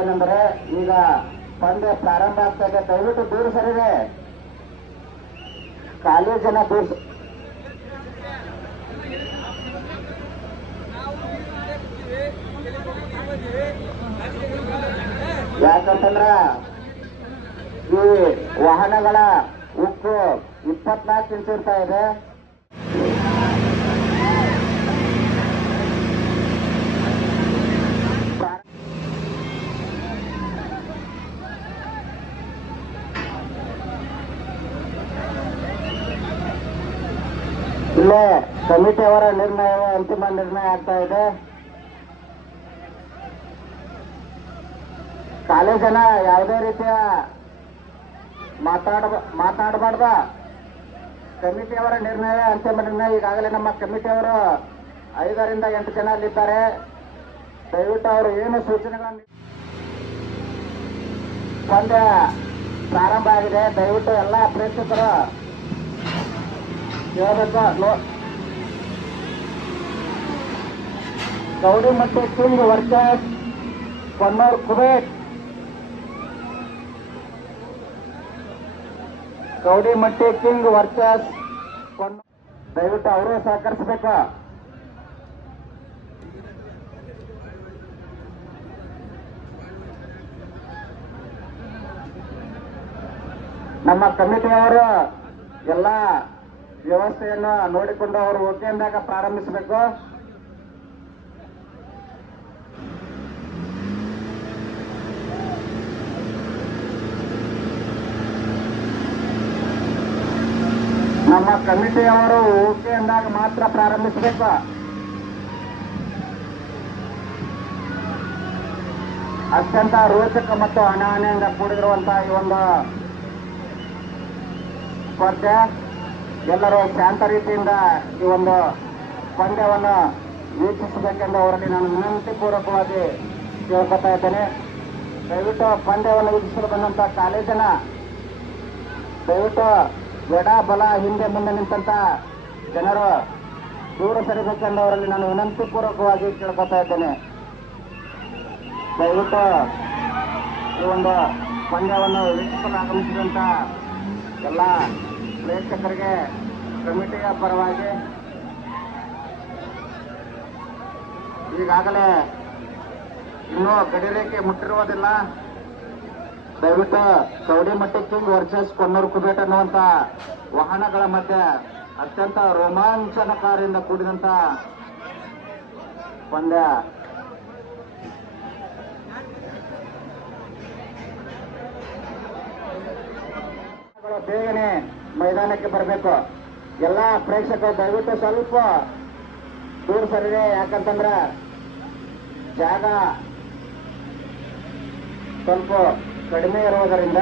ಏನಂದ್ರೆ ಈಗ ಪಂದ್ಯ ಪ್ರಾರಂಭ ಆಗ್ತಾ ಇದೆ. ದಯವಿಟ್ಟು ದೂರ ಸರಿದೆ, ಖಾಲಿ ಜನ ದೂರ. ಯಾಕಂತಂದ್ರ ಈ ವಾಹನಗಳ ಉಕ್ಕು 24 ಇಂಚ್ ಇರ್ತಾ ಇದೆ. ಇಲ್ಲೇ ಕಮಿಟಿಯವರ ನಿರ್ಣಯ ಅಂತಿಮ ನಿರ್ಣಯ ಆಗ್ತಾ ಇದೆ. ಕಾಲೇಜನ ಯಾವುದೇ ರೀತಿಯ ಮಾತಾಡಬಾರ್ದ. ಕಮಿಟಿಯವರ ನಿರ್ಣಯ ಅಂತಿಮ ನಿರ್ಣಯ. ಈಗಾಗಲೇ ನಮ್ಮ ಕಮಿಟಿಯವರು 5 ರಿಂದ 8 ಜನ ಅಲ್ಲಿದ್ದಾರೆ. ದಯವಿಟ್ಟು ಅವರು ಏನು ಸೂಚನೆಗಳನ್ನು ಪಂದ್ಯ ಪ್ರಾರಂಭ ಆಗಿದೆ. ದಯವಿಟ್ಟು ಎಲ್ಲ ಪ್ರೇಕ್ಷಕರು ಕೇಳಬೇಕು. ಗೌಡಿಮಟ್ಟಿ ಕಿಂಗ್ ವರ್ಸಸ್ ಕೊನ್ನೂರು ಕುಬೇಟ್. Goudimatti king versus Konnur. ದಯವಿಟ್ಟು ಅವರು ಸಹಕರಿಸಬೇಕು. ನಮ್ಮ ಕಮಿಟಿಯವರು ಎಲ್ಲ ವ್ಯವಸ್ಥೆಯನ್ನು ನೋಡಿಕೊಂಡು ಅವರು ಓಕೆ ಅಂದಾಗ ಪ್ರಾರಂಭಿಸಬೇಕು. ನಮ್ಮ ಕಮಿಟಿಯವರು ಓಕೆ ಅಂದಾಗ ಮಾತ್ರ ಪ್ರಾರಂಭಿಸಬೇಕು. ಅತ್ಯಂತ ರೋಚಕ ಮತ್ತು ಹಣಾಹಣಿಯಿಂದ ಕೂಡಿರುವಂತಹ ಈ ಒಂದು ಸ್ಪರ್ಧೆ. ಎಲ್ಲರೂ ಶಾಂತ ರೀತಿಯಿಂದ ಈ ಒಂದು ಪಂದ್ಯವನ್ನು ವೀಕ್ಷಿಸಬೇಕೆಂದು ಅವರಲ್ಲಿ ನಾನು ವಿನಂತಿ ಪೂರ್ವಕವಾಗಿ ಕೇಳ್ಕೊತಾ ಇದ್ದೇನೆ. ದಯವಿಟ್ಟು ಪಂದ್ಯವನ್ನು ವೀಕ್ಷಿಸಲು ಬಂದಂತ ಕಾಲೇಜನ ದಯವಿಟ್ಟು ಎಡ ಬಲ ಹಿಂದೆ ಮುಂದೆ ನಿಂತ ಜನರು ದೂರ ಸರಿಬೇಕೆಂದು ಅವರಲ್ಲಿ ನಾನು ವಿನಂತಿ ಪೂರ್ವಕವಾಗಿ ಕೇಳ್ಕೊತಾ ಇದ್ದೇನೆ. ದಯವಿಟ್ಟು ಈ ಒಂದು ಪಂದ್ಯವನ್ನು ವೀಕ್ಷಿಸಲು ಆಗಮಿಸಿದಂತ ಎಲ್ಲ ಪ್ರೇಕ್ಷಕರಿಗೆ ಕಮಿಟಿಯ ಪರವಾಗಿ ಈಗಾಗಲೇ ಇನ್ನೂ ಗಡಿರೇಖೆ ಮುಟ್ಟಿರುವುದಿಲ್ಲ. ದಯವಿಟ್ಟು ಗೌಡಿಮಟ್ಟಿ ಕಿಂಗ್ ವರ್ಸಸ್ ಕೊನ್ನೂರು ಕುಬೇಟ್ ಅನ್ನುವಂತ ವಾಹನಗಳ ಮಧ್ಯೆ ಅತ್ಯಂತ ರೋಮಾಂಚನಕಾರಿಯಿಂದ ಕೂಡಿದಂತ ಪಂದ್ಯ. ಬೇಗನೆ ಮೈದಾನಕ್ಕೆ ಬರಬೇಕು. ಎಲ್ಲಾ ಪ್ರೇಕ್ಷಕರು ದಯವಿಟ್ಟು ಸ್ವಲ್ಪ ದೂರ ಸರಿದೆ. ಯಾಕಂತಂದ್ರ ಜಾಗ ಸ್ವಲ್ಪ ಕಡಿಮೆ ಇರುವುದರಿಂದ